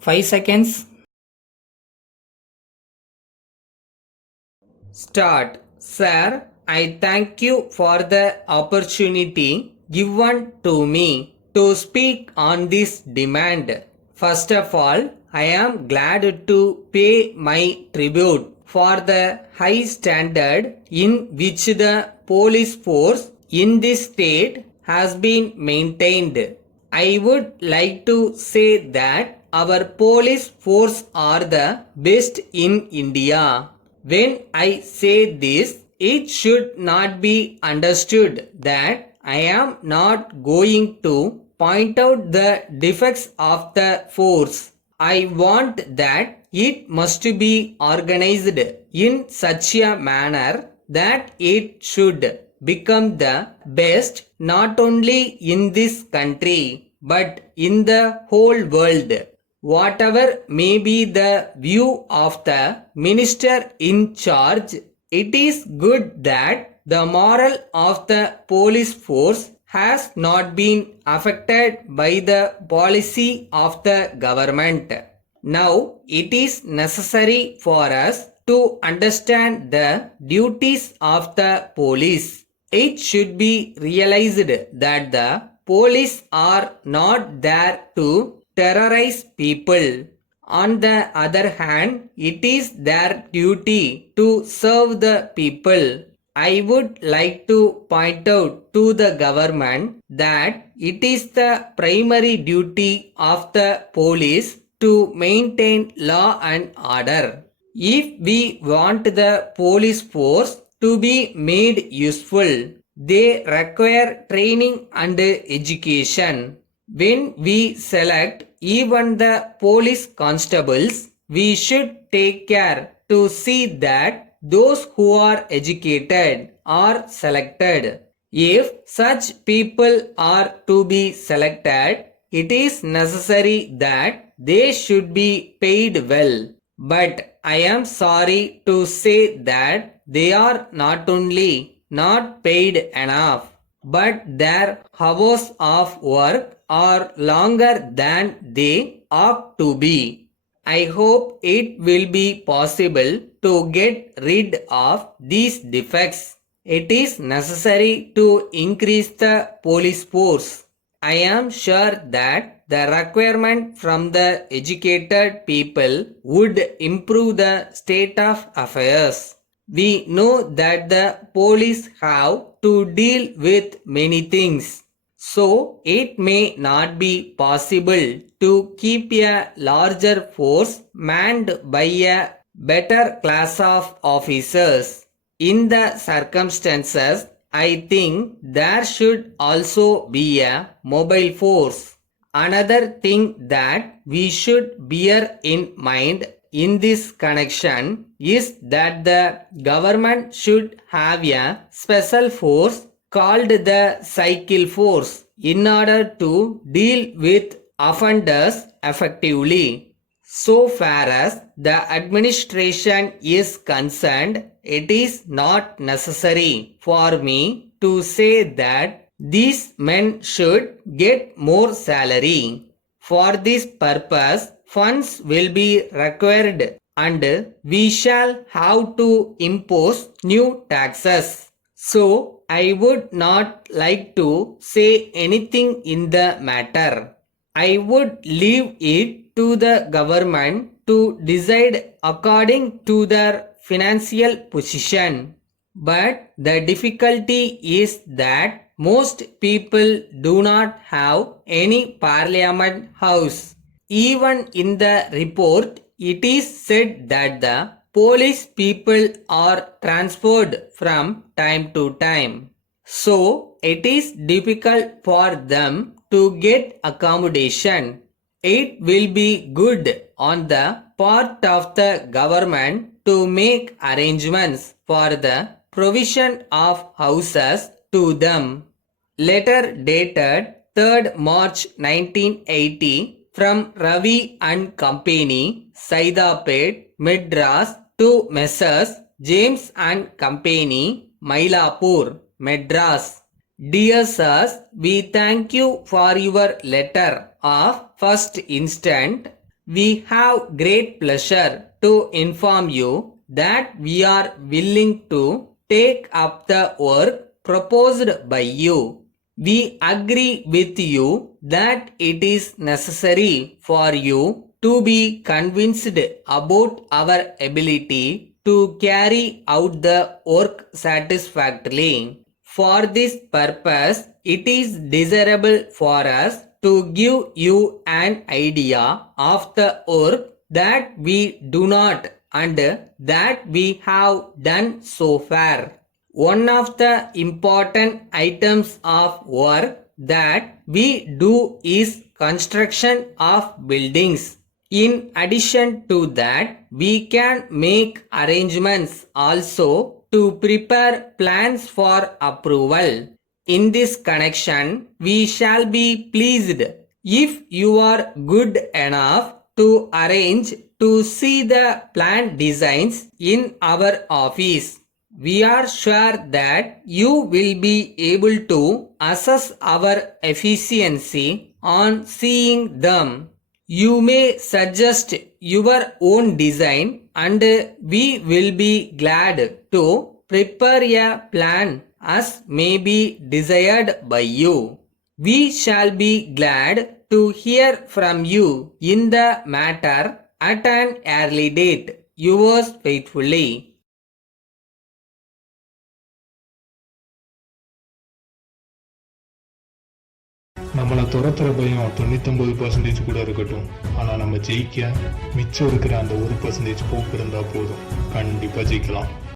5 seconds. Start. Sir, I thank you for the opportunity given to me to speak on this demand. First of all, I am glad to pay my tribute for the high standard in which the police force in this state has been maintained. I would like to say that our police force are the best in India. When I say this, it should not be understood that I am not going to point out the defects of the force. I want that it must be organized in such a manner that it should become the best not only in this country but in the whole world. Whatever may be the view of the minister in charge, it is good that the moral of the police force has not been affected by the policy of the government. Now it is necessary for us to understand the duties of the police. It should be realized that the police are not there to terrorize people. On the other hand, it is their duty to serve the people. I would like to point out to the government that it is the primary duty of the police to maintain law and order. If we want the police force to be made useful, they require training and education. When we select even the police constables, we should take care to see that those who are educated are selected. If such people are to be selected, it is necessary that they should be paid well. But I am sorry to say that they are not only not paid enough, but their hours of work are longer than they ought to be. I hope it will be possible to get rid of these defects. It is necessary to increase the police force. I am sure that the requirement from the educated people would improve the state of affairs. We know that the police have to deal with many things. So it may not be possible to keep a larger force manned by a better class of officers. In the circumstances, I think there should also be a mobile force. Another thing that we should bear in mind in this connection is that the government should have a special force called the cycle force in order to deal with offenders effectively. So far as the administration is concerned, it is not necessary for me to say that these men should get more salary. For this purpose, funds will be required and we shall have to impose new taxes. So, I would not like to say anything in the matter. I would leave it to the government to decide according to their financial position. But the difficulty is that most people do not have any parliament house. Even in the report, it is said that the police people are transferred from time to time. So, it is difficult for them to get accommodation. It will be good on the part of the government to make arrangements for the provision of houses to them. Letter dated 3rd March 1980 from Ravi and Company, Saidapet, Madras to Messrs. James and Company, Mylapore, Madras. Dear sirs, we thank you for your letter of first instant. we have great pleasure to inform you that we are willing to take up the work proposed by you. We agree with you that it is necessary for you to be convinced about our ability to carry out the work satisfactorily. For this purpose, it is desirable for us to give you an idea of the work that we do not and that we have done so far. One of the important items of work that we do is construction of buildings. In addition to that, we can make arrangements also to prepare plans for approval. In this connection, we shall be pleased if you are good enough to arrange to see the plan designs in our office. We are sure that you will be able to assess our efficiency on seeing them. You may suggest your own design and we will be glad to prepare a plan as may be desired by you. We shall be glad to hear from you in the matter at an early date. Yours faithfully. நம்மளை துரத்துற பயம் 99% கூட இருக்கட்டும், ஆனா நம்ம ஜெயிக்க மிச்சம் இருக்கிற அந்த 1% போக்கு இருந்தா போதும், கண்டிப்பா ஜெயிக்கலாம்.